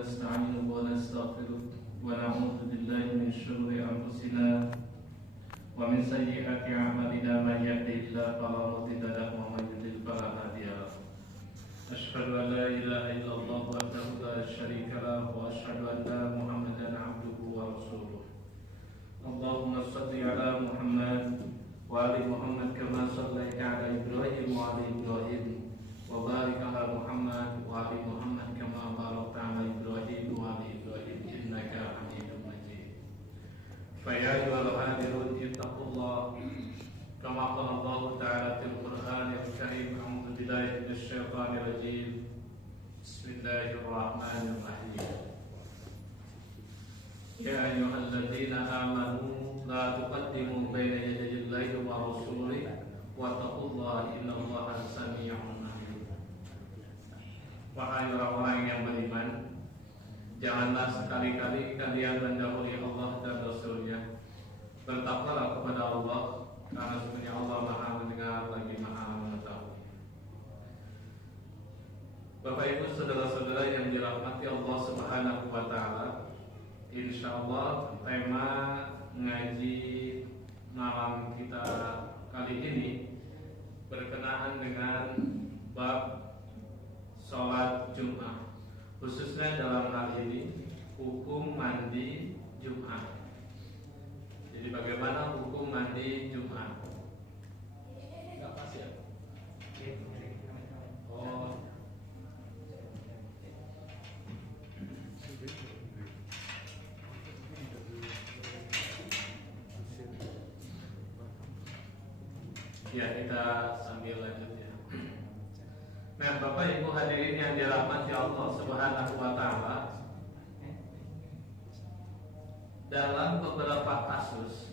ونستعينه ونستغفره ونعوذ بالله من شرور أنفسنا ومن سيئات أعمالنا من يهده الله فلا مضل له ومن يضلل فلا هادي له أشهد أن لا إله إلا الله وحده لا شريك له وأشهد أن محمدا عبده ورسوله اللهم صل على محمد وآل محمد كما صليت على إبراهيم وآل إبراهيم وبارك على محمد وآل محمد كما باركت على إبراهيم وآل إبراهيم إنك حميد مجيد فيا أيها الحاضرون اتقوا الله كما قال الله تعالى في القرآن الكريم أعوذ بالله من الشيطان الرجيم بسم الله الرحمن الرحيم يا أيها الذين آمنوا لا تقدموا بين يدي الله ورسوله واتقوا الله إن الله سميع عليم. Wahai orang-orang yang beriman, janganlah sekali-kali kalian mendahului Allah dan Rasul-Nya. Bertakwalah kepada Allah, karena sebenarnya Allah Maha mendengar lagi Maha mengetahui. Bapak Ibu saudara-saudara yang dirahmati Allah Subhanahu wa taala, insyaallah tema ngaji malam kita kali ini berkenaan dengan bab sholat Jumat, khususnya dalam hal ini hukum mandi Jumat. Jadi bagaimana hukum mandi Jumat? Enggak pas ya? Oh. Ya, kita sambil lanjut ya. Nah, Bapak Ibu hadirin yang dirahmati Allah Subhanahu wa taala, dalam beberapa kasus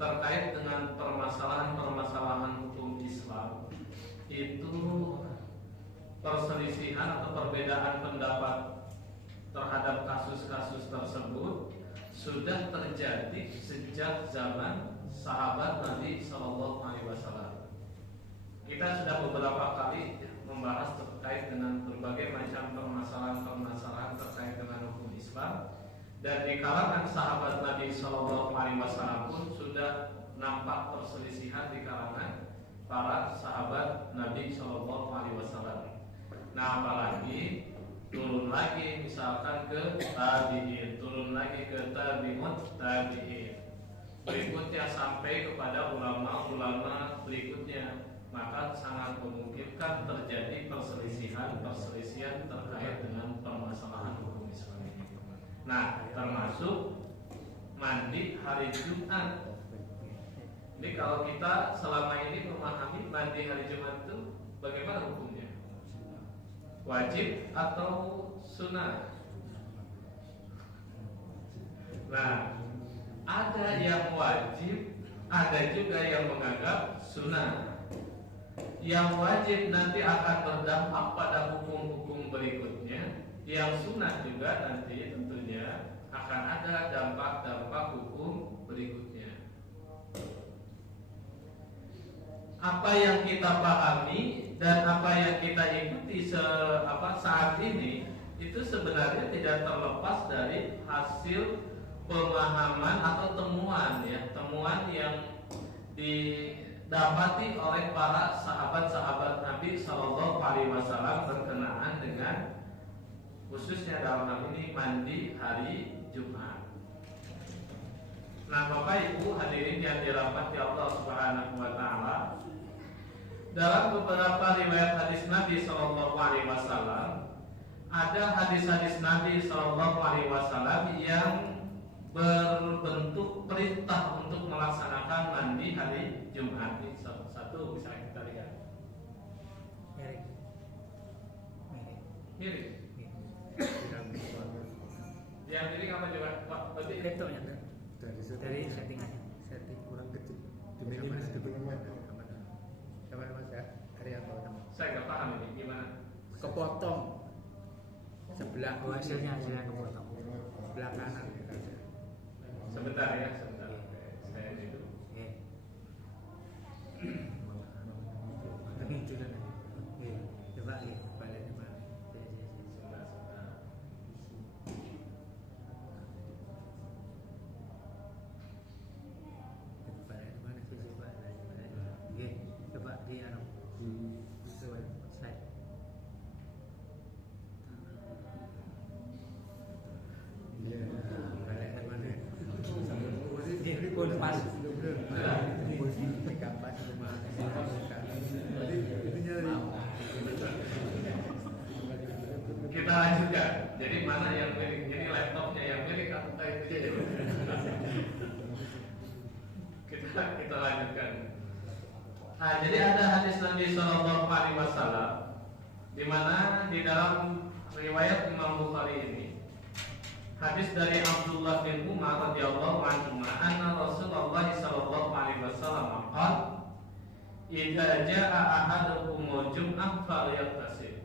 terkait dengan permasalahan hukum Islam, itu perselisihan atau perbedaan pendapat terhadap kasus-kasus tersebut sudah terjadi sejak zaman sahabat Nabi Shallallahu Alaihi Wasallam. Kita sudah beberapa kali membahas terkait dengan berbagai macam permasalahan terkait dengan hukum Islam, dan di kalangan sahabat Nabi Shallallahu Alaihi Wasallam pun sudah nampak perselisihan di kalangan para sahabat Nabi Shallallahu Alaihi Wasallam. Nah, apalagi turun lagi misalkan ke tabi'in, turun lagi ke tabi'ut tabi'in, berikutnya sampai kepada ulama-ulama berikutnya, maka sangat memungkinkan terjadi perselisihan terkait dengan permasalahan hukum Islam ini. Nah, termasuk mandi hari Jumat. Jadi kalau kita selama ini memahami mandi hari Jumat itu bagaimana hukumnya? Wajib atau sunnah? Nah, ada yang wajib, ada juga yang menganggap sunnah. Yang wajib nanti akan berdampak pada hukum-hukum berikutnya. Yang sunnah juga nanti tentunya akan ada dampak-dampak hukum berikutnya. Apa yang kita pahami dan apa yang kita ikuti saat ini itu sebenarnya tidak terlepas dari hasil pemahaman atau temuan yang didapati oleh para sahabat-sahabat Nabi Shallallahu Alaihi Wasallam berkenaan dengan khususnya dalam hal ini mandi hari Jumat. Nah, Bapak Ibu hadirin yang dirahmati Allah Subhanahu wa taala, dalam beberapa riwayat hadis Nabi Shallallahu Alaihi Wasallam ada hadis-hadis Nabi Shallallahu Alaihi Wasallam yang berbentuk perintah untuk melaksanakan mandi hari Jumat. Ini satu bisa kita lihat. Mirip. Yang ini apa coba? Pak, berarti laptopnya dari settingannya, setting kurang kecil. Di Coba Mas ya, Arianto. saya nggak paham ini gimana? Kepotong sebelah hasilnya kepotong sebelah kanan. Sebentar ya, sebentar. Saya itu. Ini sudah. Coba balik. mana yang milik? Ini laptopnya yang milik atau itu jadi? kita lanjutkan. Nah, jadi ada hadis Nabi Shallallahu Alaihi Wasallam di mana di dalam riwayat Imam Bukhari ini hadis dari Abdullah bin Umar radhiyallahu anhu anna Rasulullah sallallahu alaihi wasallam qala idza jaa ahadukum jum'ah falyaghtasil.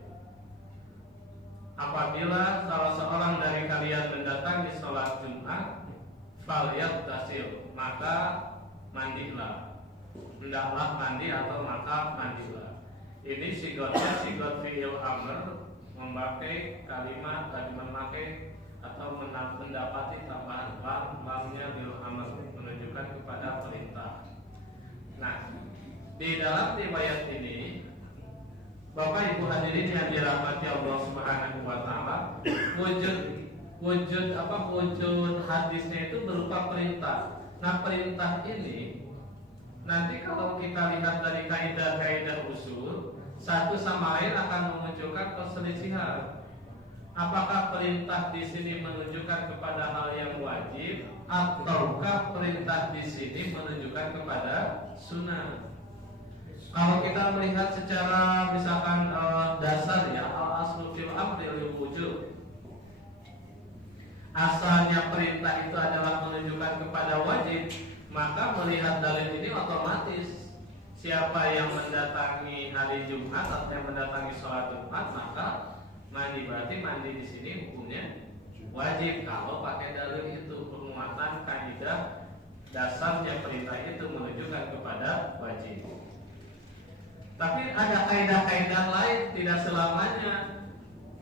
Apabila salah seorang dari kalian mendatangi salat Jumat, falyaghtasil, maka mandilah. Hendaklah mandi atau maka mandilah. Ini sigotnya sigot fi'il amr, memakai kalimat memakai atau mendapati tambahan lamnya bil amr, menunjukkan kepada perintah. Nah, di dalam riwayat ini Bapak Ibu hadirin yang dirahmati Allah Subhanahu wa taala, wujud hadisnya itu berupa perintah. Nah, perintah ini nanti kalau kita lihat dari kaidah-kaidah usul, satu sama lain akan memunculkan perselisihan. Apakah perintah di sini menunjukkan kepada hal yang wajib, ataukah perintah di sini menunjukkan kepada sunnah? Kalau kita melihat secara misalkan dasar ya, al-aslu fil amri lil wujub. Asalnya perintah itu adalah menunjukkan kepada wajib, maka melihat dalil ini otomatis siapa yang mendatangi hari Jumat atau yang mendatangi sholat Jumat, maka mandi, berarti mandi di sini hukumnya wajib kalau pakai dalil itu, penguatan kaidah dasarnya perintah itu menunjukkan kepada wajib. Tapi ada kaidah-kaidah lain, tidak selamanya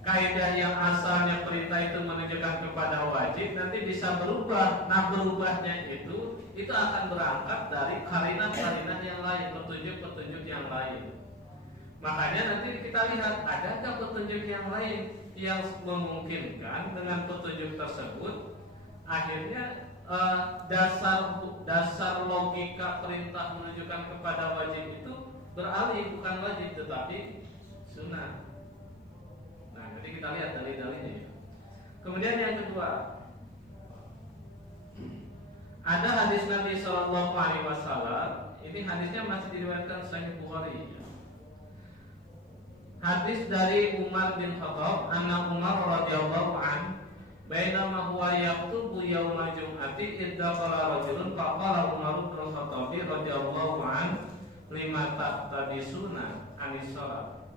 kaidah yang asalnya perintah itu menunjukkan kepada wajib nanti bisa berubah. Nah, berubahnya itu akan berangkat dari karinah-karinah yang lain, petunjuk-petunjuk yang lain. Makanya nanti kita lihat adakah petunjuk yang lain yang memungkinkan dengan petunjuk tersebut akhirnya dasar logika perintah menunjukkan kepada wajib itu beralih, bukan wajib tetapi sunnah. Nah, jadi kita lihat dalil-dalilnya. Kemudian yang kedua, ada hadis Nabi Shallallahu Alaihi Wasallam. Ini hadisnya masih diriwayatkan Sahih Bukhari. Hadis dari Umar bin Khattab, anna Umar radhiyallahu an, bainama huwa yaktubu yauma jum'ati iddaqala rajulun faqala Umar bin Khattab radhiyallahu an lima taqtadisuna anis salat.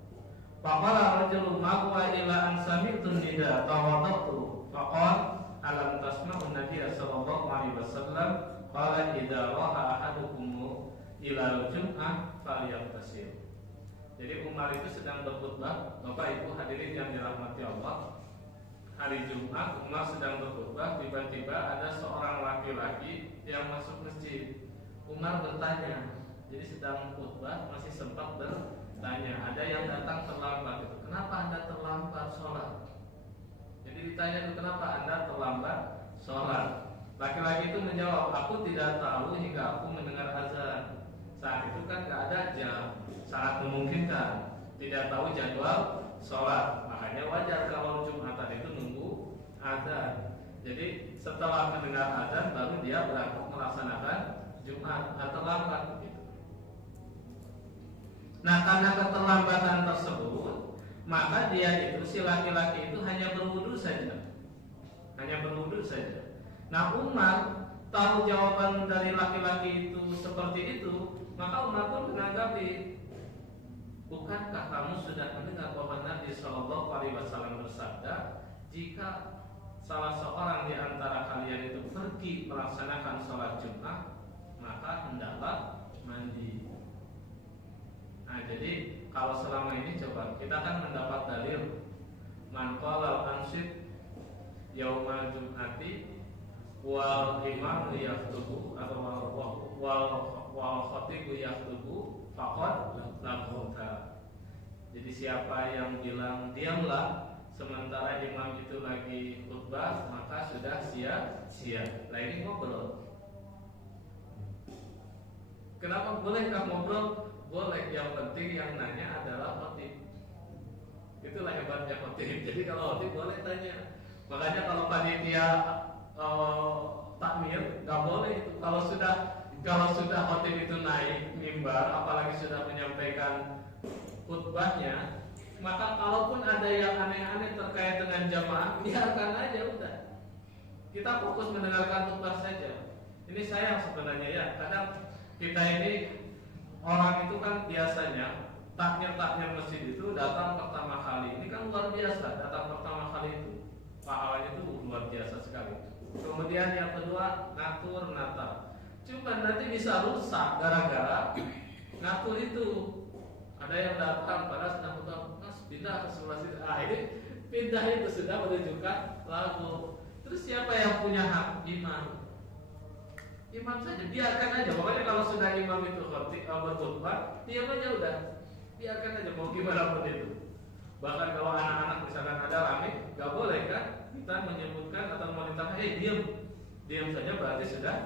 Faqala rajulun ma huwa ila an sami'tu nida tawaddattu faqala alam tasma'u nabiyya sallallahu alaihi wasallam qala idza raha ahadukum ila al-jum'ah falyaghtasil. Jadi Umar itu sedang berkhutbah, Bapak Ibu hadirin yang dirahmati Allah. Hari Jumat Umar sedang berkhutbah, tiba-tiba ada seorang laki-laki yang masuk masjid. Umar bertanya, jadi sedang khutbah masih sempat bertanya. Ada yang datang terlambat itu. Kenapa Anda terlambat sholat? Jadi ditanya, kenapa Anda terlambat sholat? Laki-laki itu menjawab, aku tidak tahu hingga aku mendengar azan. Saat itu kan gak ada jam, sangat memungkinkan tidak tahu jadwal sholat. Makanya wajar kalau Jumatan itu nunggu azan. Jadi setelah mendengar azan baru dia berangkat melaksanakan Jumat atau lambat gitu. Nah, karena keterlambatan tersebut, maka dia itu, si laki-laki itu hanya berwudu saja. Nah, Umar tahu jawaban dari laki-laki itu seperti itu, maka Umar pun menanggapi, bukankah kamu sudah mendengar bahwa Nabi Shallallahu Alaihi Wasallam bersabda, jika salah seorang di antara kalian itu pergi melaksanakan sholat Jumat, maka hendaklah mandi. Nah, jadi kalau selama ini coba kita kan mendapat dalil man qala ansid yaumal jum'ati wal imam yaktubu atau wal khatibu yaktubu faqad laghta. Jadi siapa yang bilang diamlah sementara imam itu lagi khutbah, maka sudah sia-sia. Nah, ini ngobrol. Kenapa bolehkah ngobrol? Boleh, yang penting yang nanya adalah khotib. Itulah hebatnya khotib. Jadi kalau khotib boleh tanya, Makanya kalau panitia takmir nggak boleh itu. Kalau sudah khotib itu naik mimbar, apalagi sudah menyampaikan khutbahnya, maka kalaupun ada yang aneh-aneh terkait dengan jamaah, biarkan aja udah. Kita fokus mendengarkan khutbah saja. Ini sayang sebenarnya ya. Kadang kita ini orang itu kan biasanya takmir masjid itu datang pertama kali. Ini kan luar biasa, datang pertama kali itu pahalanya itu luar biasa sekali. Kemudian yang kedua ngatur nata. Cuma nanti bisa rusak gara-gara ngatur itu. Ada yang datang pada sedang khutbah, Mas pindah ke sebelah sini. Ini pindah itu sudah menunjukkan lagu. Terus siapa yang punya hak? Imam. Imam saja, biarkan aja. Pokoknya kalau sudah imam itu berkhutbah, diam aja udah. Biarkan aja mau gimana pun itu. Bahkan kalau anak-anak misalkan ada rame, nggak boleh kan kita menyebutkan atau memerintahkan, diam saja berarti sudah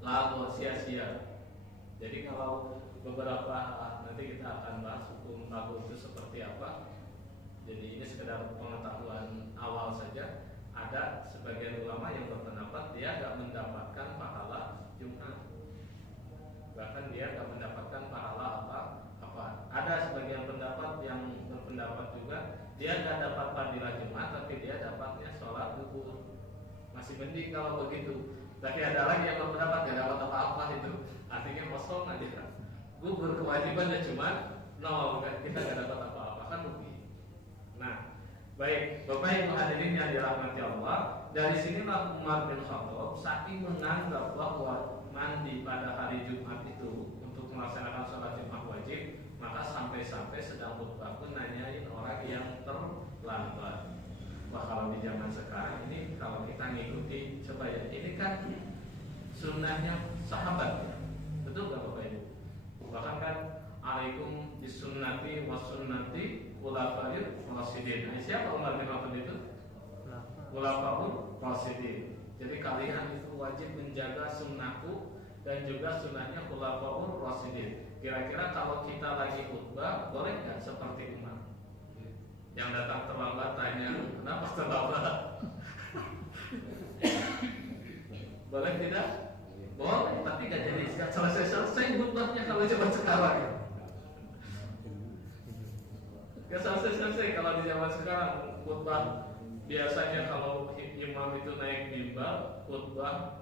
lagu sia-sia. Jadi kalau beberapa nanti kita akan bahas hukum lagu itu seperti apa. Jadi ini sekedar pengetahuan awal saja. Ada sebagian ulama yang berpendapat dia tidak mendapatkan pahala Jumat, bahkan dia tidak mendapatkan pahala apa. Ada sebagian pendapat yang berpendapat juga dia tidak dapat fadilah Jumat, tapi dia dapatnya sholat gugur. Masih mending kalau begitu. Tapi ada lagi yang berpendapat tidak dapat apa-apa itu, artinya kosong aja. Gugur kewajibannya cuma nol, kan? Kita tidak dapat apa-apa, kan rugi. Nah, baik, Bapak Ibu hadirin yang dirahmati Allah, dari sinilah Umar bin Khattab saking menganggap bahwa mandi pada hari Jumat itu untuk melaksanakan sholat Jumat wajib, maka sampai-sampai sedang khutbah pun nanyain orang yang terlambat. Wah, kalau di zaman sekarang ini kalau kita ngikuti, coba ya, ini kan sunnahnya sahabat, betul gak Bapak Ibu? Bahkan kan alaikum bisunnati wa sunnati khulafair rasyidin. Siapa Umar bin Khattab itu? Khulafaur rasyidin. Jadi kalian itu wajib menjaga sunnahku dan juga sunnahnya khulafaur rasyidin. Kira-kira kalau kita lagi khutbah, boleh nggak seperti Umar? Yang datang terlambat tanya, kenapa terlambat? Boleh tidak? Boleh, tapi nggak jadi selesai khutbahnya kalau zaman sekarang. Gak selesai kalau di zaman sekarang khutbah. Biasanya kalau imam itu naik mimbar, khutbah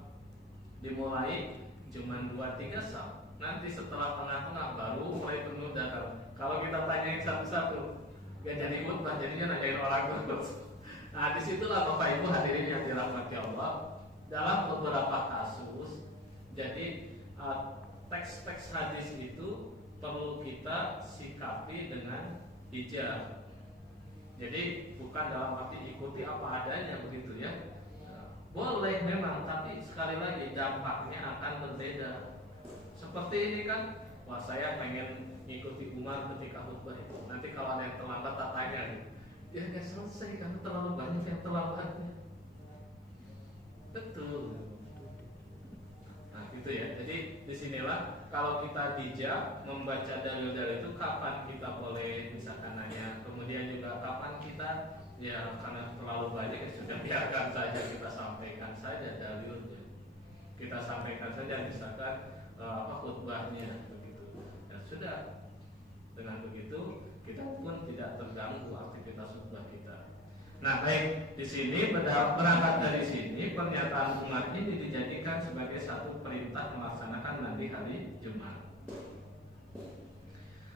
dimulai cuma 2-3 sab. Nanti setelah tengah-tengah baru mulai penuh datang. Kalau kita tanyain satu-satu, gak jadi khutbah, jadinya nanyain orang terus. Nah, disitulah Bapak Ibu hadirin yang dirahmati Allah, dalam beberapa kasus, jadi teks-teks hadis itu perlu kita sikapi dengan bijak. Jadi bukan dalam arti ikuti apa adanya begitu ya. Boleh memang, tapi sekali lagi dampaknya akan berbeda. Seperti ini kan, wah saya pengen ngikuti Umar ketika khutbah itu. Nanti kalau ada yang terlambat tak tanya, ya nggak selesai karena terlalu banyak yang terlambatnya. Betul. Nah gitu ya. Jadi disinilah kalau kita bijak membaca dalil-dalil itu, kapan kita boleh misalkan nanya, kemudian juga kapan kita ya karena terlalu banyak ya sudah biarkan saja, kita sampaikan saja dalilnya, kita sampaikan saja misalkan khutbahnya begitu. Ya sudah, dengan begitu kita pun tidak terganggu aktivitas khutbah kita. Nah baik, di sini berangkat dari sini pernyataan umat ini dijadikan sebagai satu perintah melaksanakan nanti hari Jumat.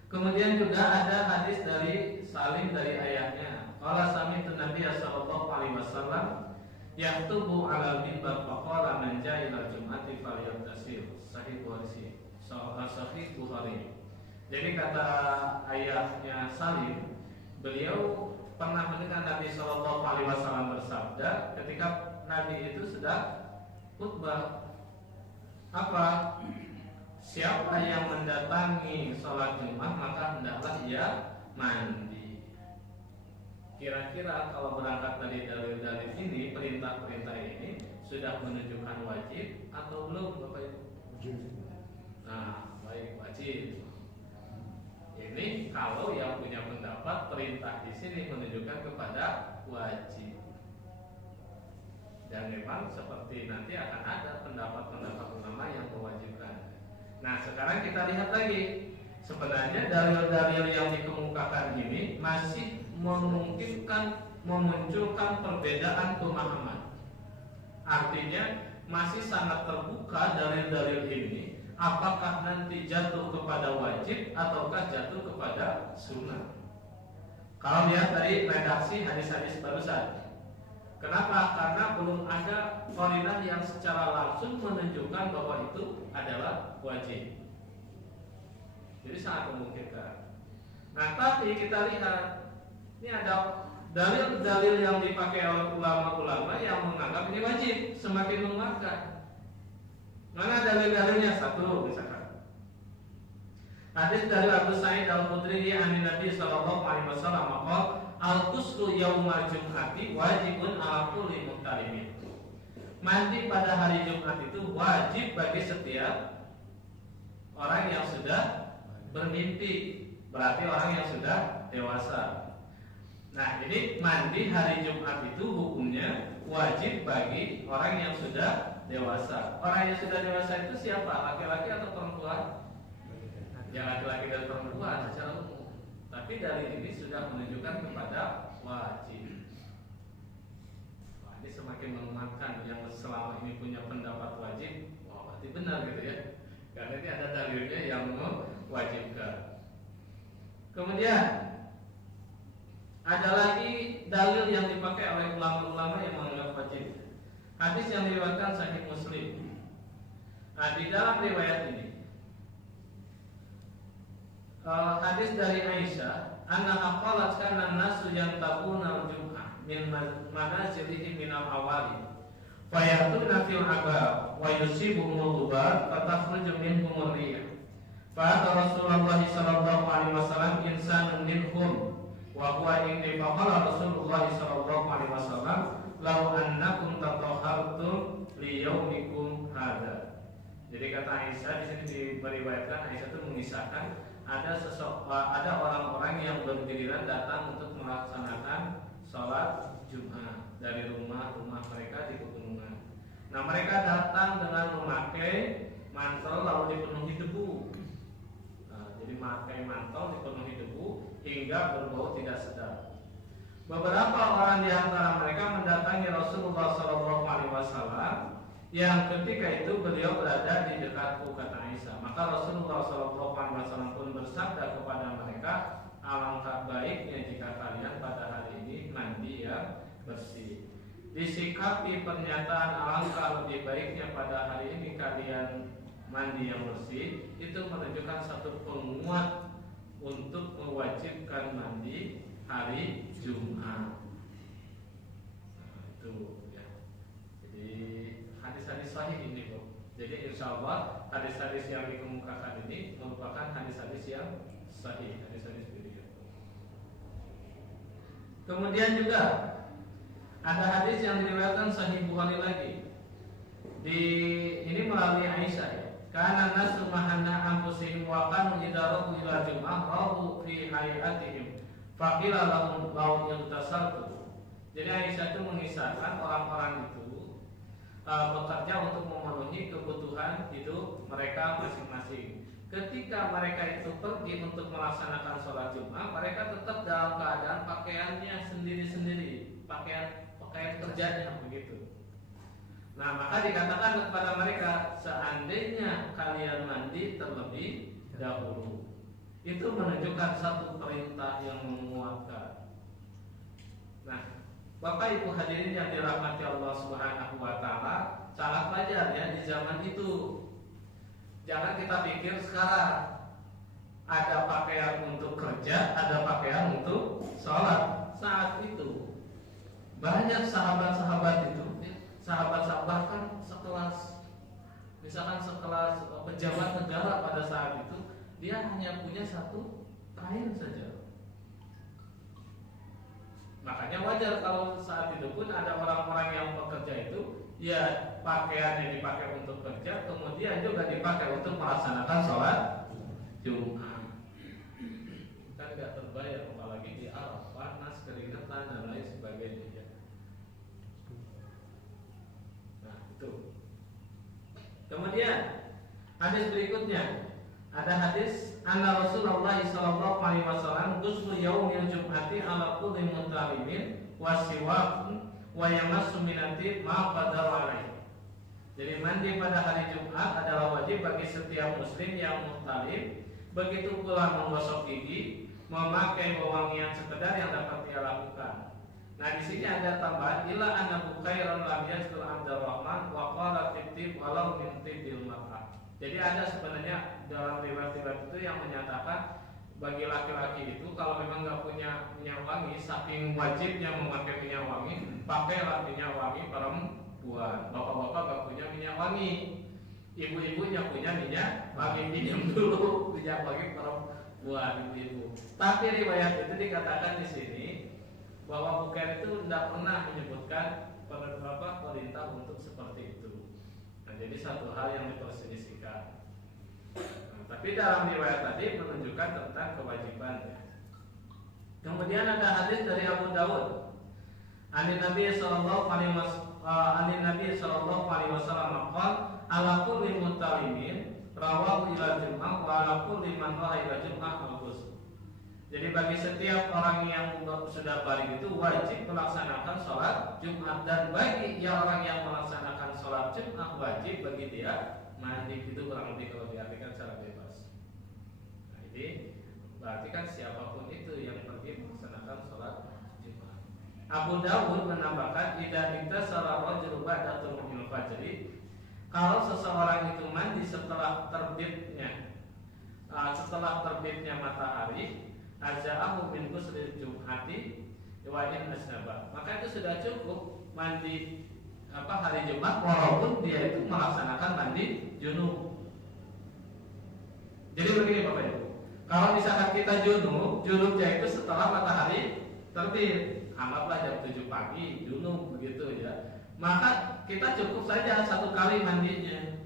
Kemudian juga ada hadis dari Salim dari ayahnya. Qala sami'tu Nabiy sallallahu alaihi wasallam yaktubu 'alal mimbar faqala man ja'a ila jum'ati falyagtasil. Sahih Bukhari. Sahih Bukhari. Jadi kata ayahnya Salim, beliau pernah mendengar Nabi sallallahu alaihi wasallam bersabda ketika Nabi itu sedang khutbah, apa? Siapa yang mendatangi sholat Jumat maka hendaklah ia mandi. Kira-kira kalau berangkat dari dalil-dalil ini, perintah-perintah ini sudah menunjukkan wajib atau belum Bapak Ibu? Nah, baik, wajib. Ya ini kalau yang punya pendapat perintah di sini menunjukkan kepada wajib. Dan memang seperti nanti akan ada pendapat-pendapat ulama yang mewajibkan. Nah, sekarang kita lihat lagi. Sebenarnya dalil-dalil yang dikemukakan ini masih memungkinkan memunculkan perbedaan pemahaman. Artinya masih sangat terbuka dalil-dalil ini, apakah nanti jatuh kepada wajib ataukah jatuh kepada sunnah. Kalau lihat dari redaksi hadis-hadis barusan, kenapa? Karena belum ada qarinah yang secara langsung menunjukkan bahwa itu adalah wajib. Jadi sangat memungkinkan. Nah, tapi kita lihat ini ada dalil-dalil yang dipakai oleh ulama-ulama yang menganggap ini wajib, semakin menguatkan. Mana dalil-dalilnya? Satu, misalkan hadis dari Abu Sa'id Al-Khudri an Nabi sallallahu alaihi wasallam qala al-ghuslu yaumal jum'ati wajibun 'ala kulli muhtalimin. Mandi pada hari Jumat itu wajib bagi setiap orang yang sudah bermimpi, berarti orang yang sudah dewasa. Nah, ini mandi hari Jumat itu hukumnya wajib bagi orang yang sudah dewasa. Orang yang sudah dewasa itu siapa? Laki-laki atau perempuan? Ya, laki-laki dan perempuan secara umum. Tapi dari ini sudah menunjukkan kepada wajib. Wah, ini semakin menguatkan yang selama ini punya pendapat wajib. Wah, berarti benar gitu ya. Karena ini ada dalilnya yang mewajibkan. Kemudian ada lagi dalil yang dipakai oleh ulama-ulama yang menganggap wajib. Hadis yang diriwayatkan Sahih Muslim. Nah, di dalam riwayat ini hadis dari Aisyah, annaha qalat kana an-nasu yantabuna al-jum'ah min manazilihim min al-awali fayatuna fil abab wa yusibuhum al-ghubar fatakhruju minhum ar-rih. Fa Rasulullah sallallahu alaihi wasallam insanun minhum wa huwa inni faqala Rasulullah sallallahu alaihi wasallam law annakum tatahhartum li yaumikum hadza. Jadi kata Aisyah di sini diriwayatkan, Aisyah itu mengisahkan ada orang-orang yang bergiliran datang untuk melaksanakan sholat Jumat dari rumah-rumah mereka di pegunungan. Nah, mereka datang dengan memakai mantel lalu dipenuhi debu. Jadi memakai mantel dipenuhi debu hingga berbau tidak sedap. Beberapa orang di antara mereka mendatangi Rasulullah SAW yang ketika itu beliau berada di dekatku, kata Aisyah. Maka Rasulullah SAW pun bersabda kepada mereka, alangkah baiknya jika kalian pada hari ini mandi yang bersih. Disikapi pernyataan alangkah lebih baiknya pada hari ini kalian mandi yang bersih, itu menunjukkan satu penguat untuk mewajibkan mandi hari Jumat. Itu ya. Jadi hadis-hadis sahih ini, Bu. Jadi insya Allah hadis-hadis yang dikemukakan ini merupakan hadis-hadis yang sahih, hadis-hadis beliau. Kemudian juga ada hadis yang diriwayatkan Sahih Bukhari lagi. Ini melalui Aisyah ya. Kana nasu mahanna anfusihim wa kanu idza ila jum'ah rawu fi hayatihim. Faqila lahum law yantasaltu. Jadi Aisyah itu mengisahkan orang-orang itu bekerja untuk memenuhi kebutuhan hidup mereka masing-masing. Ketika mereka itu pergi untuk melaksanakan sholat Jumat, mereka tetap dalam keadaan pakaiannya sendiri-sendiri, pakaian kerjanya begitu. Nah, maka dikatakan kepada mereka, seandainya kalian mandi terlebih dahulu. Itu menunjukkan satu perintah yang menguatkan. Nah, Bapak Ibu hadirin yang dirahmati Allah Subhanahu wa taala, sangat wajar ya di zaman itu. Jangan kita pikir sekarang ada pakaian untuk kerja, ada pakaian untuk sholat. Saat itu banyak sahabat-sahabat itu, sahabat-sahabat kan sekelas, misalkan sekelas pejabat negara pada saat itu, dia hanya punya satu kain saja. Makanya wajar kalau saat itu pun ada orang-orang yang bekerja itu, ya pakaian yang dipakai untuk kerja, kemudian juga dipakai untuk melaksanakan sholat Jumat. hadis berikutnya. Ada hadis anna Rasulullah sallallahu alaihi wasallam ghuslu yaumil jum'ati ala kulli mutalimin wasiwak wa yamassu minati ma qadara alaihi. Jadi mandi pada hari Jumat adalah wajib bagi setiap muslim yang muhtalim. Begitu pula menggosok gigi, memakai wewangian sekedar yang dapat dia lakukan. Nah di sini ada tambahan ila anna bukhairan lam yazkur Abdurrahman wa qala tib walau min tibil mar'ah. Jadi ada sebenarnya dalam riwayat-riwayat itu yang menyatakan bagi laki-laki itu kalau memang nggak punya minyak wangi, saking wajibnya memakai minyak wangi, pakailah minyak wangi perempuan. Bapak-bapak nggak punya minyak wangi, ibu-ibunya punya minyak wangi, minum dulu minyak wangi perempuan ibu-ibu. Tapi riwayat itu dikatakan di sini bahwa Bukhari itu tidak pernah menyebutkan perintah untuk seperti itu. Nah, jadi satu hal yang diperselisihkan. Nah, tapi dalam riwayat tadi menunjukkan tentang kewajibannya. Kemudian ada hadis dari Abu Dawud. Ani Nabi sallallahu alaihi wasallam qala ala kulli mutalimin rawahu ila jum'ah wa ala kulli man raha ila jum'ah al-ghusl. Jadi bagi setiap orang yang sudah balik itu wajib melaksanakan sholat Jumat, dan bagi orang yang melaksanakan sholat Jumat wajib bagi dia mandi. Itu kurang lebih kalau diartikan secara bebas. Nah ini berarti kan siapapun itu yang pergi melaksanakan sholat Jumat. Abu Dawud menambahkan idza iktasara rajulu ba'da tulu'il fajri, kalau seseorang itu mandi setelah terbitnya matahari, aja'ahu min ghusli jum'ati wa in asnaba, maka itu sudah cukup mandi hari Jumat walaupun dia itu melaksanakan mandi junub. Jadi begini Bapak Ibu, kalau misalkan kita junubnya itu setelah matahari terbit, anggaplah jam 7 pagi junub begitu ya, maka kita cukup saja satu kali mandinya.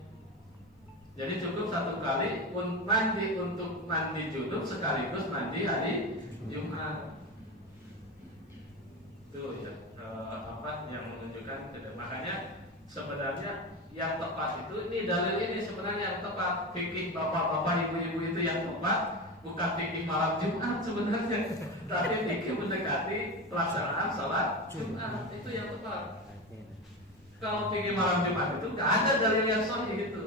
Jadi cukup satu kali mandi untuk mandi junub sekaligus mandi hari Jumat. Itu ya yang menunjukkan. Makanya sebenarnya yang tepat itu ini dalil ini sebenarnya yang tepat. Fikih bapak-bapak ibu-ibu itu yang tepat, bukan fikih malam Jumat sebenarnya, tapi fikih mendekati pelaksanaan sholat Jumat itu yang tepat. Kalau fikih malam Jumat itu nggak ada dalil yang sahih gitu.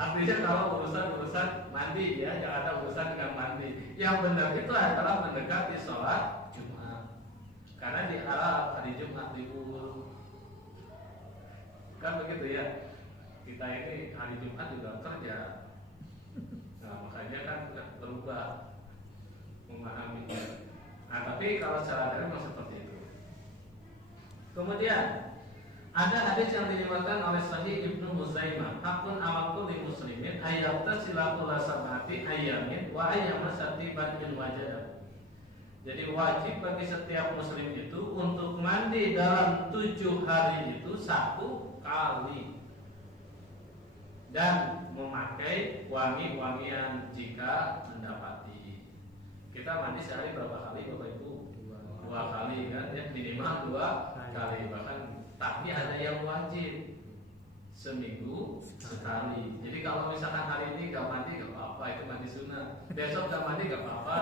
Artinya kalau urusan mandi ya, jangan ada urusan dengan mandi. Yang benar itu adalah mendekati sholat Jumat. Karena di Arab hari Jumat libur. Kan begitu ya. Kita ini hari Jumat juga kerja. Nah, makanya kan berubah memahaminya. Nah, tapi kalau secara dari memang seperti itu. Kemudian ada hadis yang diriwayatkan oleh Sahih Ibnu Huzaimah, hakun ala kulli muslimin ayyata silatul sabati ayyamin wa ayyama satiban min wajah. Jadi wajib bagi setiap muslim itu untuk mandi dalam 7 hari itu 1 kali dan memakai wangi-wangian jika mendapati. Kita mandi sehari berapa kali Bapak Ibu? 2 kali kan ya, minimal 2 kali. Bahkan tapi ada yang wajib seminggu sekali. Jadi kalau misalkan hari ini gak mandi gak apa-apa, itu mandi sunnah. Besok gak mandi gak apa-apa.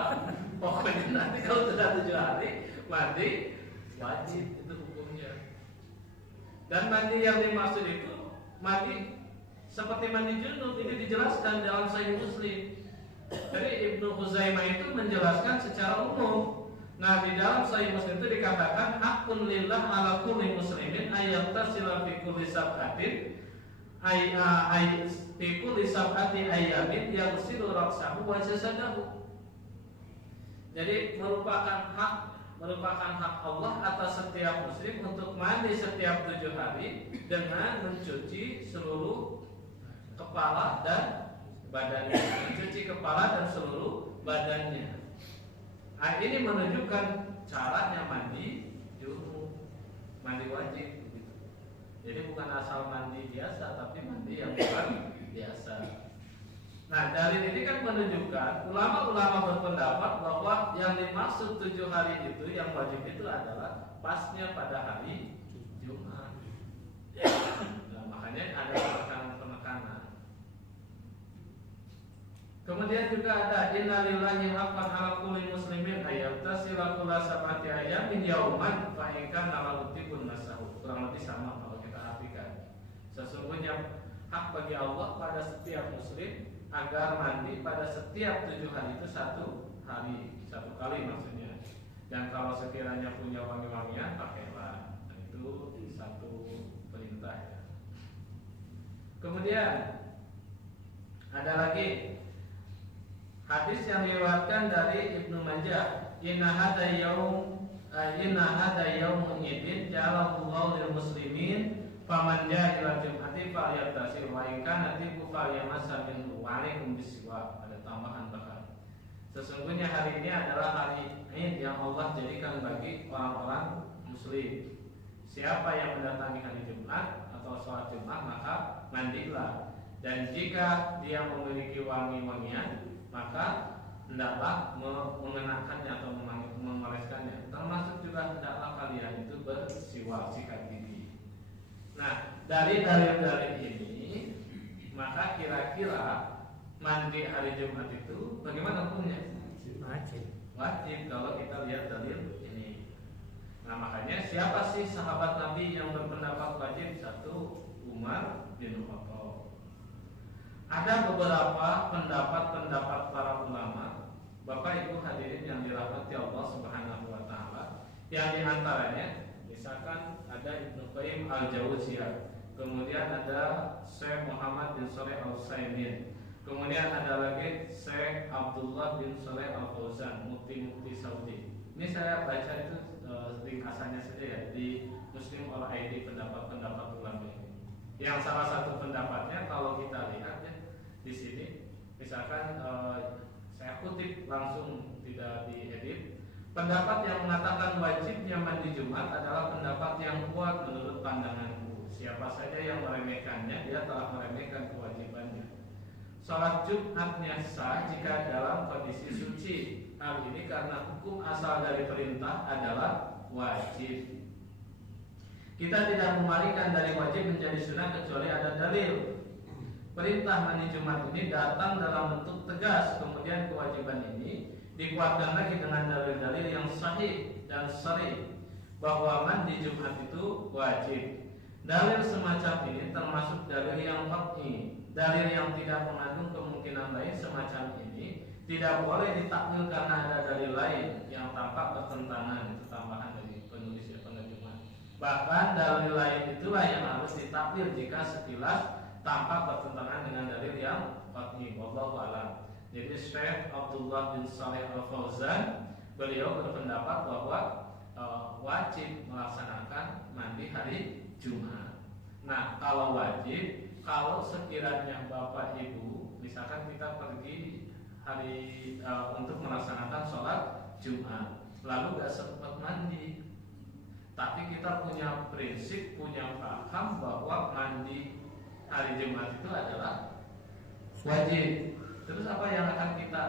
Pokoknya nanti kalau sudah 7 hari mandi wajib, itu hukumnya. Dan mandi yang dimaksud itu mandi seperti mandi junub, ini dijelaskan dalam Sahih Muslim. Jadi Ibnu Huzaimah itu menjelaskan secara umum. Nah di dalam Sahih Muslim itu dikatakan hakun lillah ala kulli muslimin ayyattasila fi kulli sab'atin fi kulli sab'ati ayyamin yaghsilu ra'sahu wa jasadahu. Jadi merupakan hak Allah atas setiap muslim untuk mandi setiap 7 hari dengan mencuci seluruh kepala dan badannya, mencuci kepala dan seluruh badannya. Nah, ini menunjukkan caranya mandi junub, mandi wajib gitu. Jadi bukan asal mandi biasa, tapi mandi yang bukan biasa. Nah, dari ini kan menunjukkan ulama-ulama berpendapat bahwa yang dimaksud 7 hari itu yang wajib itu adalah pasnya pada hari Jumat. Nah, makanya ada penekanan. Kemudian juga ada innalillahi haqqan 'ala kulli muslimin ayyabtasila kulla sab'ati ayyamin yauman fa in kana lahu tibun nasahu. Kurang lebih sama kalau kita artikan. Sesungguhnya hak bagi Allah pada setiap muslim agar mandi pada setiap 7 hari itu 1 hari, 1 kali maksudnya. Dan kalau sekiranya punya wangi-wangian pakailah. Nah, itu satu perintah ya. Kemudian ada lagi hadis yang diriwayatkan dari Ibnu Majah, inna hadza yaumun idin ja'alahu lil muslimin faman jaa ila jum'ati falyatasil wa in kana tibu falyamassa minhu wa alaikum biswak. Ada tambahan bahkan. Sesungguhnya hari ini adalah hari Id yang Allah jadikan bagi orang-orang muslim. Siapa yang mendatangi hari Jumat atau sholat Jumat maka mandilah. Dan jika dia memiliki wangi-wangian maka hendaklah mengenakannya atau memoleskannya. Termasuk juga hendaklah kalian itu bersiwak, sikat gigi. Nah, dari dalil-dalil ini, maka kira-kira mandi hari Jumat itu bagaimana hukumnya? Wajib. Wajib kalau kita lihat dalil ini. Nah, makanya siapa sih sahabat Nabi yang berpendapat wajib? 1, Umar bin Khattab. Ada beberapa pendapat-pendapat para ulama, Bapak Ibu hadirin yang dirahmati Allah Subhanahu wa taala, yang diantaranya misalkan ada Ibnu Qayyim al-Jauziyah, kemudian ada Syekh Muhammad bin Shalih al-Utsaimin, kemudian ada lagi Syekh Abdullah bin Shalih al-Fauzan, mufti Saudi. Ini saya baca itu ringkasannya saja ya di Muslim Al-Aidi pendapat-pendapat ulama ini. Yang salah satu pendapatnya kalau kita lihat ya di sini, misalkan saya kutip langsung tidak diedit. Pendapat yang mengatakan wajibnya mandi Jumat adalah pendapat yang kuat menurut pandanganku. Siapa saja yang meremehkannya, dia telah meremehkan kewajibannya. Salat Jumatnya sah jika dalam kondisi suci. Hal ini karena hukum asal dari perintah adalah wajib. Kita tidak memalingkan dari wajib menjadi sunnah kecuali ada dalil. Perintah mandi Jumat ini datang dalam bentuk tegas, kemudian kewajiban ini dikuatkan lagi dengan dalil-dalil yang sahih dan shar'i bahwa mandi Jumat itu wajib. Dalil semacam ini termasuk dalil yang qat'i. Dalil yang tidak mengandung kemungkinan lain semacam ini tidak boleh ditakwil karena ada dalil lain yang tampak bertentangan. Itu tambahan dari penulis ya, penerjemah. Bahkan dalil lain itulah yang harus ditakwil jika sekilas tampak bertentangan dengan dalil yang qat'i. Wallahu a'lam. Jadi Syekh Abdullah bin Shalih al-Fauzan beliau berpendapat bahwa wajib melaksanakan mandi hari Jumat. Nah, kalau wajib, kalau sekiranya Bapak Ibu misalkan kita pergi hari untuk melaksanakan sholat Jumat, lalu gak sempat mandi, tapi kita punya prinsip, punya paham bahwa mandi hari Jumat itu adalah wajib. Terus apa yang akan kita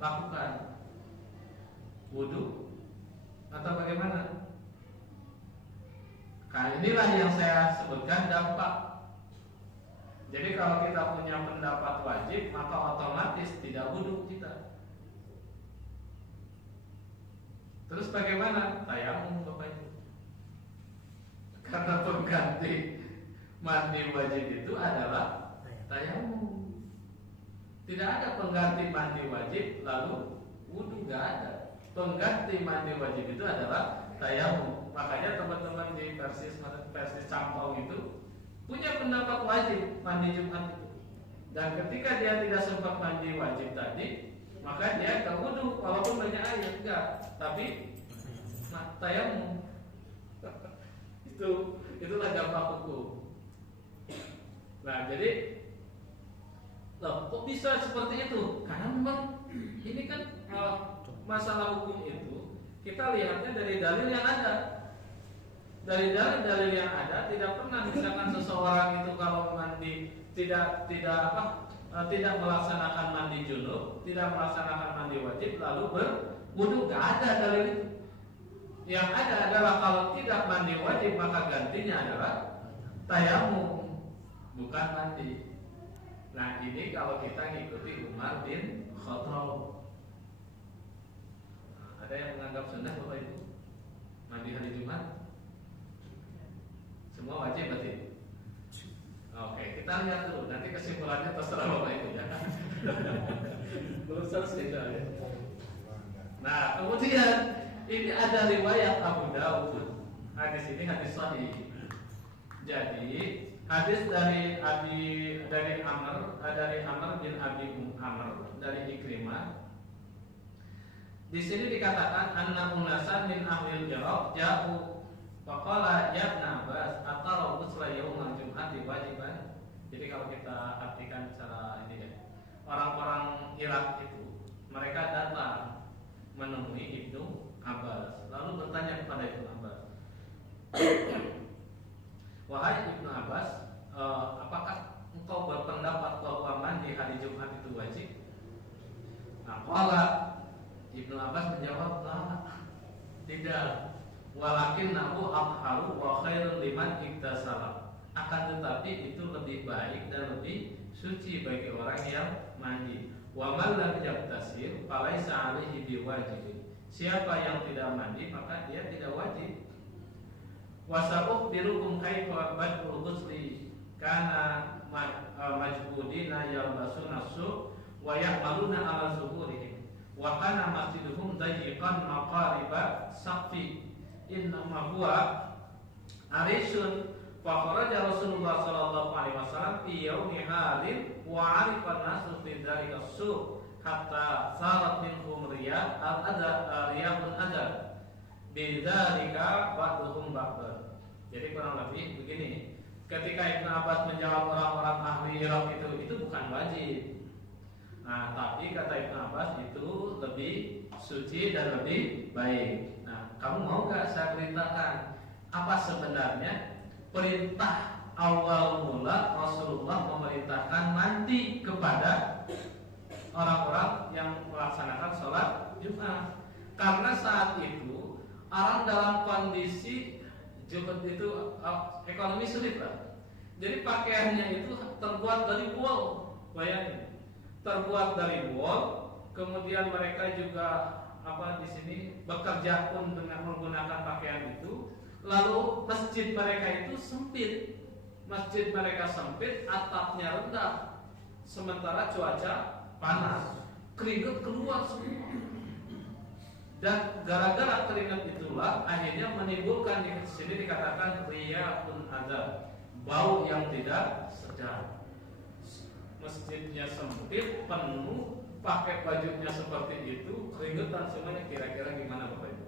lakukan? Wudu atau bagaimana? Nah, inilah yang saya sebutkan dampak. Jadi kalau kita punya pendapat wajib, maka otomatis tidak wudu kita. Terus bagaimana? Tayamum Bapak Ibu. Karena pengganti mandi wajib itu adalah tayamum. Tidak ada pengganti mandi wajib lalu wudu, nggak ada. Pengganti mandi wajib itu adalah tayamum. Makanya teman-teman di versi Campau itu punya pendapat wajib mandi Jumat itu. Dan ketika dia tidak sempat mandi wajib tadi, maka dia nggak wudu walaupun banyak air, enggak. Tapi tayamum. Itulah dampak hukum. Nah, jadi loh, kok bisa seperti itu? Karena memang ini kan masalah hukum itu kita lihatnya dari dalil yang ada. Dari dalil yang ada tidak pernah misalkan seseorang itu kalau mandi tidak melaksanakan mandi junub, tidak melaksanakan mandi wajib lalu berwudu, nggak ada dalil itu. Yang ada adalah kalau tidak mandi wajib maka gantinya adalah tayamum, bukan mandi. Nah ini kalau kita ngikuti Umar bin Khattab. Nah, ada yang menganggap sunnah Bapak Ibu mandi hari Jumat? Semua wajib berarti? Oke, kita lihat dulu. Nanti kesimpulannya terserah Bapak Ibu ya. Belum selesai ya. Nah kemudian ini ada riwayat Abu Dawud. Hadis ini hadis sahih. Jadi hadis dari Amr bin Abi Amr dari Ikrimah. Di sini dikatakan anna unasan min ahlil Iraq ja'u faqala ya Ibn Abbas atara ghusla yaumil jum'ati wajiban. Jadi kalau kita artikan secara ini ya, orang-orang Irak itu mereka datang menemui Ibnu Abbas lalu bertanya kepada Ibnu Abbas, wahai Ibnu Abbas, apakah engkau berpendapat bahwa mandi hari Jumat itu wajib? Nah, qala Ibnu Abbas menjawab, tidak. Walakinnahu atharu wa khairun liman iktasala. Akan tetapi itu lebih baik dan lebih suci bagi orang yang mandi. Wa man lam yaktasir falaisa alaihi biwajib. Siapa yang tidak mandi maka dia tidak wajib. Wasa'uh birukum kaifa badul ghusli kana majbudina yalbasuna su wa ya'maluna ala zuhurihim wa kana masjiduhum dayiqan maqariba saqfi innama huwa arisun fa kharaja Rasulullah sallallahu alaihi wasallam fi yaumi halin wa 'arifa an-nasu fi dzalika su hatta sarat minhum riyah riyahun adab bidzalika ba'duhum ba'd. Jadi kurang lebih begini, ketika Ibnu Abbas menjawab orang-orang ahli Irak itu bukan wajib. Nah, tapi kata Ibnu Abbas itu lebih suci dan lebih baik. Nah, kamu mau gak saya ceritakan apa sebenarnya perintah awal mula Rasulullah memerintahkan mandi kepada orang-orang yang melaksanakan sholat Jumat? Karena saat itu orang dalam kondisi Jumat itu ekonomi sulit lah. Jadi pakaiannya itu terbuat dari wool, bayangin. Terbuat dari wool, kemudian mereka juga di sini bekerja pun dengan menggunakan pakaian itu. Lalu masjid mereka itu sempit, atapnya rendah, sementara cuaca panas, keringat keluar semua. Dan gara-gara keringat itulah akhirnya menimbulkan di sini dikatakan riyahun adab, bau yang tidak sedap. Masjidnya sempit, penuh, pakai bajunya seperti itu, keringetan semuanya, kira-kira gimana Bapak Ibu?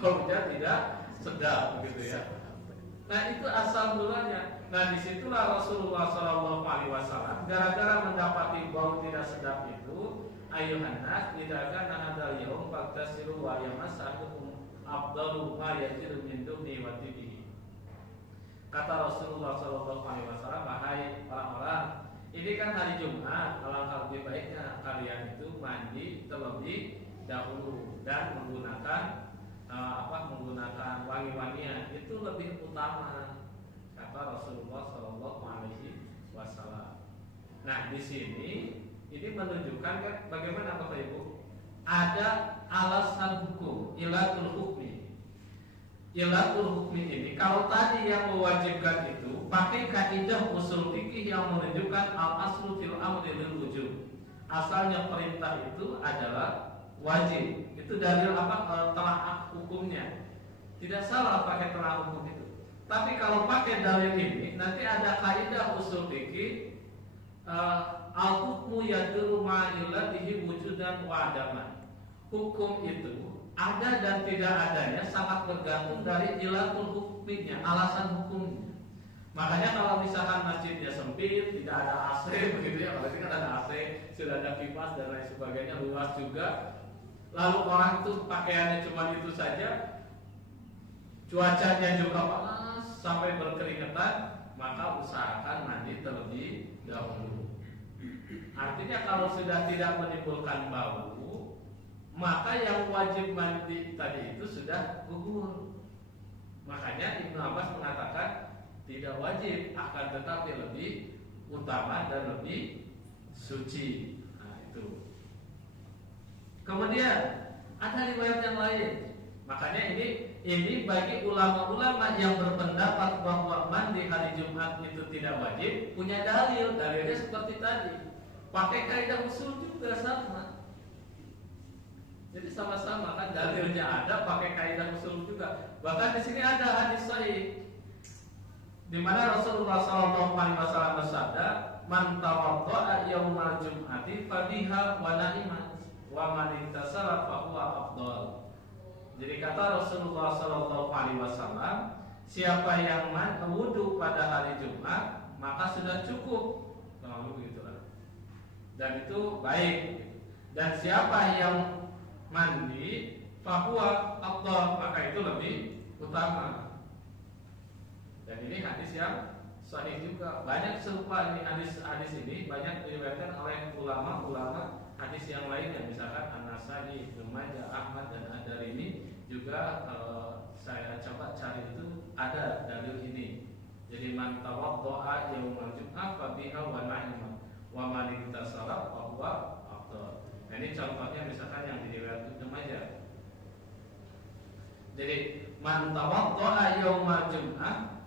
Baunya tidak sedap begitu ya. Nah itu asal mulanya. Nah disitulah Rasulullah SAW gara-gara mendapati bau tidak sedap itu, ayuhan nas idza kana hadzal yaum faqtasilu wa yamassakum afdalu ma yajidu min dumi wa tibihi. Kata Rasulullah SAW, wahai orang-orang, ini kan hari Jumat, alangkah lebih baiknya kalian itu mandi terlebih dahulu dan menggunakan wangi-wangian, itu lebih utama, kata Rasulullah SAW. Nah di sini ini menunjukkan kan bagaimana Bapak Ibu, ada alasan hukum, ilatul hukmi. Ilatul hukmi ini kalau tadi yang mewajibkan itu pakai kaidah usul fikih yang menunjukkan al-aslu fil amri lil wujub. Asalnya perintah itu adalah wajib. Itu dalil telah hukumnya. Tidak salah pakai telah hukum itu. Tapi kalau pakai dalil ini nanti ada kaidah usul fikih al-hukmu yadullu ma'illatihi wujudan wa adaman. Hukum itu ada dan tidak adanya sangat bergantung dari ilatul hukminya, alasan hukumnya. Makanya kalau misalkan masjidnya sempit, tidak ada AC begitu ya, berarti kan ada AC, sudah ada kipas dan lain sebagainya, luas juga. Lalu orang itu pakaiannya cuma itu saja, cuacanya juga panas sampai berkeringetan, maka usahakan mandi terlebih dahulu. Artinya kalau sudah tidak menimbulkan bau, maka yang wajib mandi tadi itu sudah gugur. Makanya Ibnu Abbas mengatakan tidak wajib, akan tetapi lebih utama dan lebih suci. Nah, itu. Kemudian ada riwayat yang lain. Makanya ini bagi ulama-ulama yang berpendapat bahwa mandi hari Jumat itu tidak wajib, punya dalil. Dalilnya seperti tadi. Pakai kaidah usul juga sama. Jadi sama-sama kan dalilnya ada, pakai kaidah usul juga. Bahkan di sini ada hadis sahih di mana Rasulullah SAW bersabda, "Man tawadda'a yaumal jum'ati fabiha wa na'imat, wa man ittasala fa huwa afdal." Jadi kata Rasulullah SAW, siapa yang wudu pada hari Jumat maka sudah cukup, kalau begitu lah. Dan itu baik. Dan siapa yang mandi fahuwa afdal, maka itu lebih utama. Dan ini hadis yang sahih juga. Banyak serupa ini hadis ini banyak diriwayatkan oleh ulama-ulama hadis yang lainnya, misalkan An-Nasai, Ibnu Majah, Ahmad dan Ad-Darimi juga. Saya coba cari itu ada dalil ini. Jadi man tawaddaa yaumal jum'ah fa biha wa na'imat wa man ittasala fa huwa afdal. Nah, ini contohnya misalkan yang diriwayatkan Ibnu Majah. Jadi man tawaddaa yaumal jum'ah,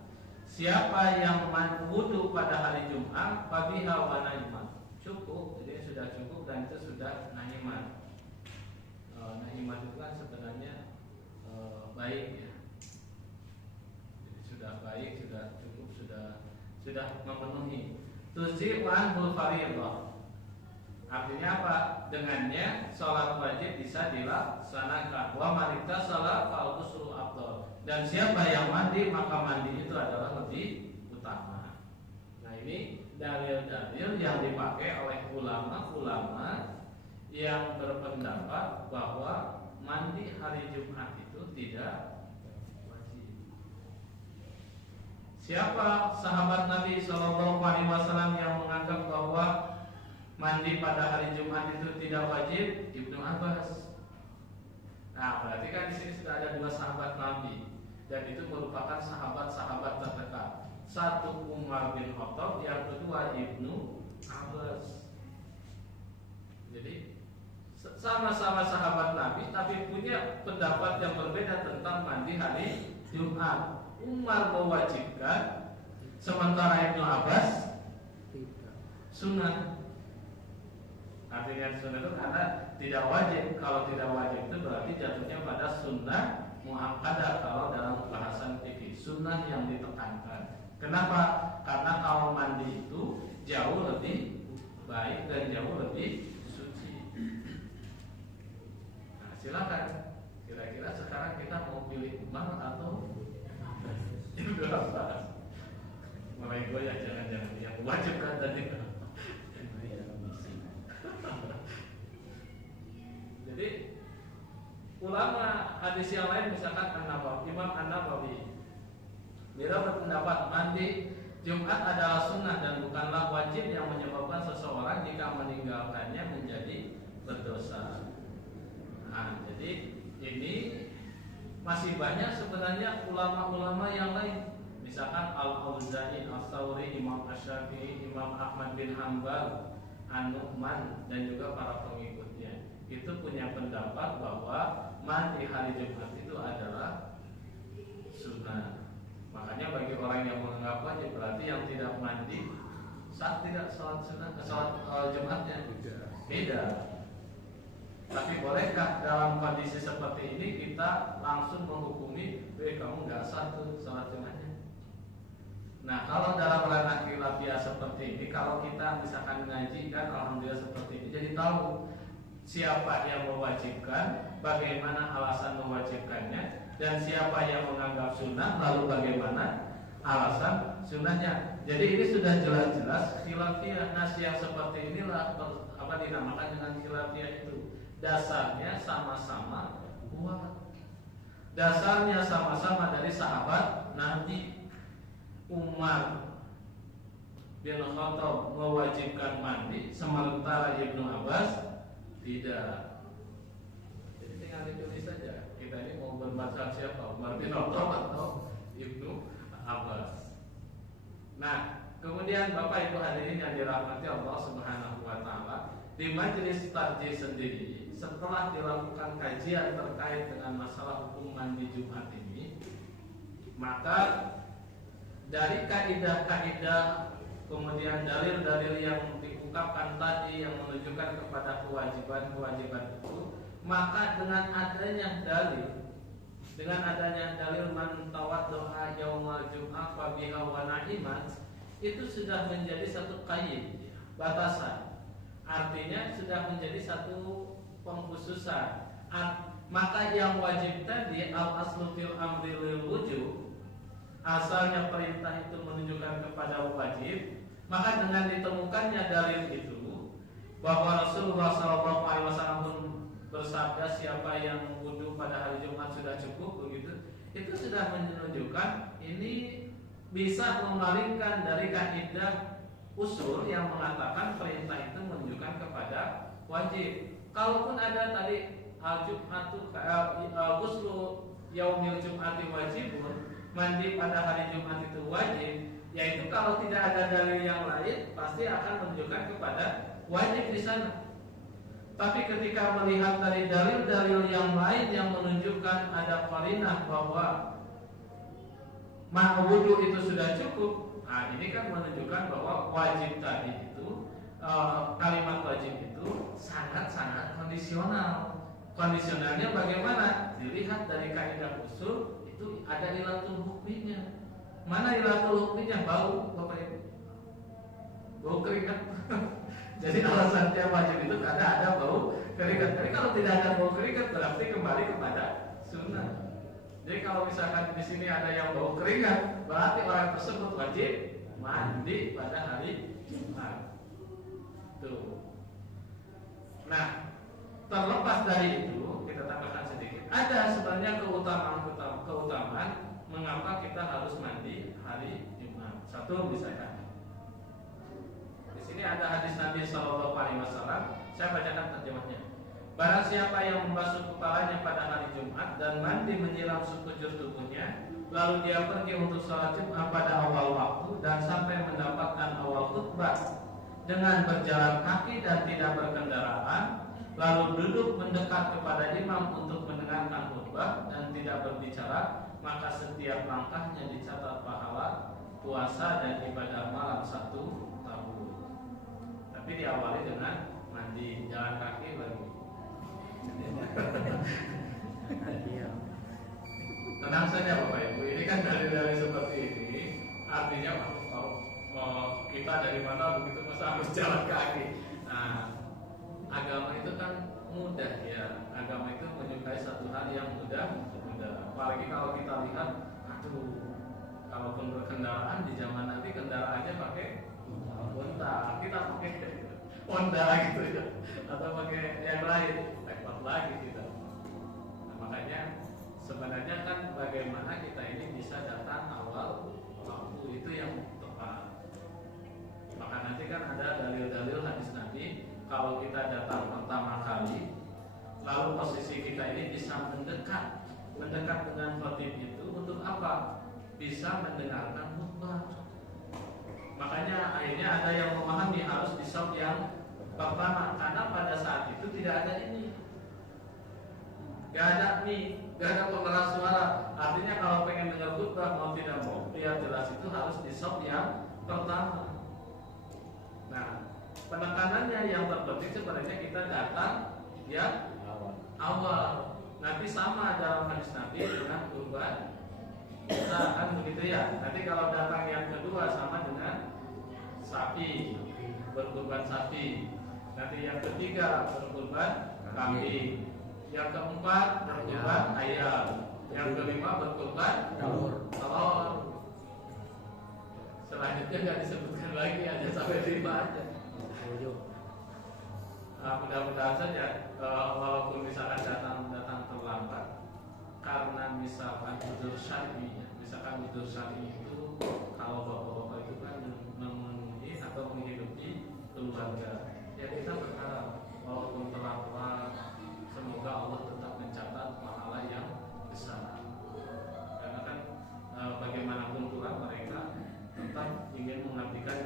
siapa yang wudu pada hari Jumat, fa biha wa na'imat, cukup. Jadi sudah cukup dan itu sudah na'imat. Na'imat itu kan sebenarnya baik ya. Jadi sudah baik, sudah cukup, sudah memenuhi. Tuzi wa anhul fardhah. Artinya apa? Dengannya sholat wajib bisa dilaksanakan. Wa man ittasala fal ghuslu afdal. Dan siapa yang mandi maka mandi itu adalah lebih utama. Nah, ini dalil-dalil yang dipakai oleh ulama-ulama yang berpendapat bahwa mandi hari Jumat itu tidak wajib. Siapa sahabat Nabi SAW yang menganggap bahwa mandi pada hari Jumat itu tidak wajib? Ibnu Abbas. Nah, berarti kan di sini sudah ada dua sahabat Nabi dan itu merupakan sahabat-sahabat terdekat. Satu Umar bin Khattab, yang kedua Ibnu Abbas. Jadi sama-sama sahabat Nabi tapi punya pendapat yang berbeda tentang mandi hari Jumat. Umar mewajibkan, sementara Ibnu Abbas sunnah. Artinya sunnah itu karena tidak wajib. Kalau tidak wajib itu berarti jatuhnya pada sunnah muakkadah kalau dalam bahasan fikih, sunnah yang ditekankan. Kenapa? Karena kalau mandi itu jauh lebih baik dan jauh lebih suci. Nah, silakan. Kira-kira sekarang kita mau pilih Umar atau Ibnu Abbas? Mulai goyah, jangan-jangan yang wajibkan tadi. Jadi ulama hadis yang lain misalkan An-Nawawi, Imam An-Nawawi, beliau berpendapat mandi Jumat adalah sunnah dan bukanlah wajib yang menyebabkan seseorang jika meninggalkannya menjadi berdosa. Nah, jadi ini masih banyak sebenarnya ulama-ulama yang lain. Misalkan Al-Auza'i, As-Sauri, Imam Asy-Syafi'i, Imam Ahmad bin Hanbal, An-Nu'man dan juga para pengikutnya itu punya pendapat bahwa mandi hari Jumat itu adalah sunnah. Makanya bagi orang yang menganggap wajib berarti yang tidak mandi saat tidak sholat sunnah, sholat Jumatnya beda. Tapi bolehkah dalam kondisi seperti ini kita langsung menghukumi, kamu nggak sah tuh sholat Jumatnya? Nah, kalau dalam ranah khilafiyah seperti ini, kalau kita misalkan ngaji kan alhamdulillah seperti ini, jadi tahu siapa yang mewajibkan, bagaimana alasan mewajibkannya, dan siapa yang menganggap sunnah, lalu bagaimana alasan sunnahnya. Jadi ini sudah jelas-jelas khilafiyah. Nah, yang seperti inilah apa dinamakan dengan khilafiyah itu. Dasarnya sama-sama kuat. Dasarnya sama-sama dari sahabat Nabi. Umar bin Khattab mewajibkan mandi, sementara Ibnu Abbas tidak. Jadi tinggal ditulis saja. Kita ini mau bermazhab siapa? Umar bin Khattab atau Ibnu Abbas. Nah, Kemudian Bapak Ibu hadirin yang dirahmati Allah Subhanahu wa taala, di majelis tarjih sendiri setelah dilakukan kajian terkait dengan masalah hukum mandi Jumat ini, maka dari kaidah-kaidah kemudian dalil-dalil yang diungkapkan tadi yang menunjukkan kepada kewajiban-kewajiban itu, maka dengan adanya dalil man tawaddoa yaumal jum'ah fa biha wa na'imat, itu sudah menjadi satu qaid, batasan. Artinya sudah menjadi satu pengkhususan. Maka yang wajib tadi al aslu fil amri lil wujub, asalnya perintah itu menunjukkan kepada wajib, maka dengan ditemukannya dalil itu bahwa Rasulullah SAW pun bersabda siapa yang wudu pada hari Jumat sudah cukup begitu, itu sudah menunjukkan ini bisa memalingkan dari kaidah usul yang mengatakan perintah itu menunjukkan kepada wajib. Kalaupun ada tadi al-Jum'atu ghuslu yaumil Jum'ati wajibun, mandi pada hari Jumat itu wajib, yaitu kalau tidak ada dalil yang lain pasti akan menunjukkan kepada wajib di sana. Tapi ketika melihat dari dalil-dalil yang lain yang menunjukkan ada qarinah bahwa wudu itu sudah cukup, nah ini kan menunjukkan bahwa wajib tadi itu kalimat wajib itu sangat-sangat kondisional. Kondisionalnya bagaimana? Dilihat dari kaidah usul itu ada ilatul hukminya. Mana ilatul hukminya? Bau, Bapak Ibu. Bau keringat. Jadi alasannya wajib itu karena ada bau keringat. Tapi kalau tidak ada bau keringat berarti kembali kepada sunnah. Jadi kalau misalkan di sini ada yang bau keringat, berarti orang tersebut wajib mandi pada hari Jumat. Tuh. Nah, terlepas dari itu, kita tambahkan sedikit. Ada sebenarnya keutamaan mengapa kita harus mandi hari Jumat. Satu misalkan, di sini ada hadis Nabi SAW. Saya bacakan terjemahnya. Barang siapa yang membasuh kepalanya pada hari Jumat dan mandi menyiram sekujur tubuhnya, lalu dia pergi untuk sholat Jumat pada awal waktu dan sampai mendapatkan awal khutbah dengan berjalan kaki dan tidak berkendaraan, lalu duduk mendekat kepada imam untuk mendengarkan khutbah dan tidak berbicara, maka setiap langkahnya dicatat pahala puasa dan ibadah malam 1 tahun. Tapi diawali dengan mandi, jalan kaki lagi. Tenang saja Bapak Ibu, ini kan dalil-dalil seperti ini artinya kalau kita dari mana begitu masa harus jalan kaki. Nah, agama itu kan mudah ya. Agama itu menyukai satu hal yang mudah. Apalagi kalau kita lihat, kalaupun berkendaraan di zaman nanti kendaraannya pakai unta, kita pakai Honda gitu ya, atau pakai yang lain, repot lagi kita. Nah, makanya sebenarnya kan bagaimana kita ini bisa datang awal waktu itu yang tepat. Maka nanti kan ada dalil-dalil hadis Nabi, kalau kita datang pertama kali, lalu posisi kita ini bisa mendekat dengan khatib itu untuk apa? Bisa mendengarkan khutbah. Makanya akhirnya ada yang memahami harus di shop yang pertama, karena pada saat itu tidak ada ini, gak ada pengeras suara. Artinya kalau pengen dengar khutbah mau tidak mau, biar jelas itu harus di shop yang pertama. Nah, penekanannya yang terpenting sebenarnya kita datang yang awal. Nanti sama dalam hadis Nabi dengan kurban kita kan begitu ya. Nanti kalau datang yang kedua sama dengan sapi, berkurban sapi. Nanti yang ketiga berkurban kambing. Yang keempat berkurban ayam. Yang kelima berkurban telur. Selanjutnya nggak disebutkan lagi, ada sampai 5 aja. Mudah-mudahan saja walaupun misalkan datang terlambat karena misalkan udzur syar'i, itu kalau bapak-bapak itu kan memenuhi atau menghidupi keluarga, ya kita berharap walaupun terlambat semoga Allah tetap mencatat pahala yang besar, karena kan bagaimanapun pula mereka tetap ingin mengabdikan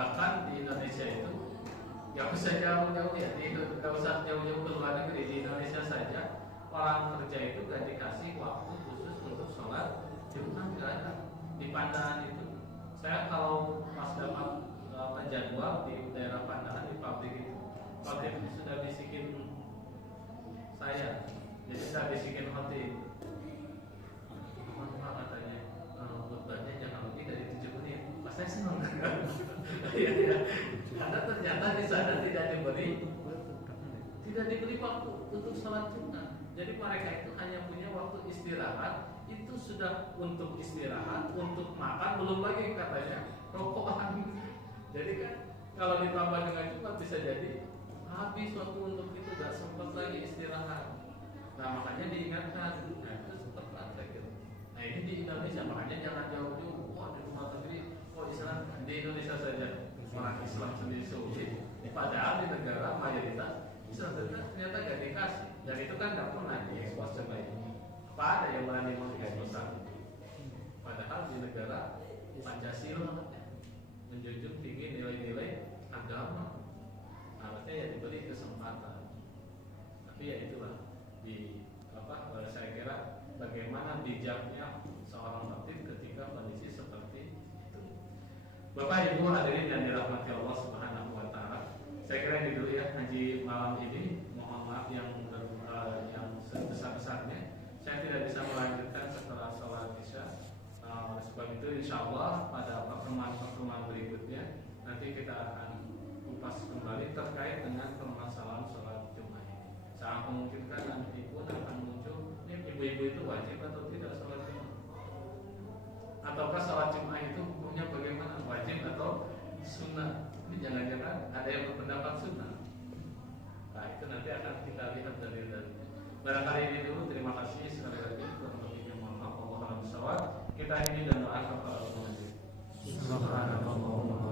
Bahkan di Indonesia itu nggak usah jauh-jauh ya, nggak usah jauh-jauh ke luar negeri, di Indonesia saja orang kerja itu gak dikasih waktu khusus untuk sholat Jumat, nggak ada di Pandangan itu. Saya kalau pas dapat jadwal di daerah Pandangan di pabrik itu sudah bisikin saya, jadi saya bisikin hoti. Mohon katanya khutbahnya jangan lebih dari 7 menit. Pas saya senang. Iya. Karena ternyata di sana tidak diberi waktu untuk sholat Jumat. Jadi mereka itu hanya punya waktu istirahat. Itu sudah untuk istirahat, untuk makan, belum lagi katanya rokokan. Jadi kan kalau ditambah dengan Jumat bisa jadi habis waktu untuk itu, gak sempat lagi istirahat. Nah makanya diingatkan. Nah itu tepat saya kira. Nah ini di Indonesia, makanya jangan jauh-jauh. Wah di luar negeri, Islam di Indonesia saja orang Islam sendiri sulit. Padahal di negara mayoritas Islam ternyata gak dikasih. Dan itu kan gak pernah diekspos sebaik ini. Apa ada yang berani mengekspos? Padahal di negara Pancasila menjunjung tinggi nilai-nilai agama, harusnya ya diberi kesempatan. Tapi ya itulah saya kira bagaimana bijaknya seorang khatib ketika kondisi seperti itu. Bapak Ibu hadirin yang dirahmati Allah Subhanahu wa taala. Saya kira ini dulu ya ngaji malam ini. Mohon maaf yang sebesar-besarnya. Saya tidak bisa melanjutkan setelah sholat Isya. Oleh sebab itu insyaallah pada pertemuan berikutnya nanti kita akan kupas kembali terkait dengan permasalahan sholat Jumat ini. Sangat memungkinkan nanti pun akan muncul ibu-ibu itu wajib atau tidak sholat Jumat, ataukah sholat Jumat itu hukumnya bagaimana, wajib atau sunnah. Ini jangan-jangan ada yang berpendapat sunnah. Nah itu nanti akan kita lihat dari barangkali ini dulu. Terima kasih sekali lagi. Mohon maaf, Allah alam bisawab. Kita ini dan doa kepada Allah. Subhanallah.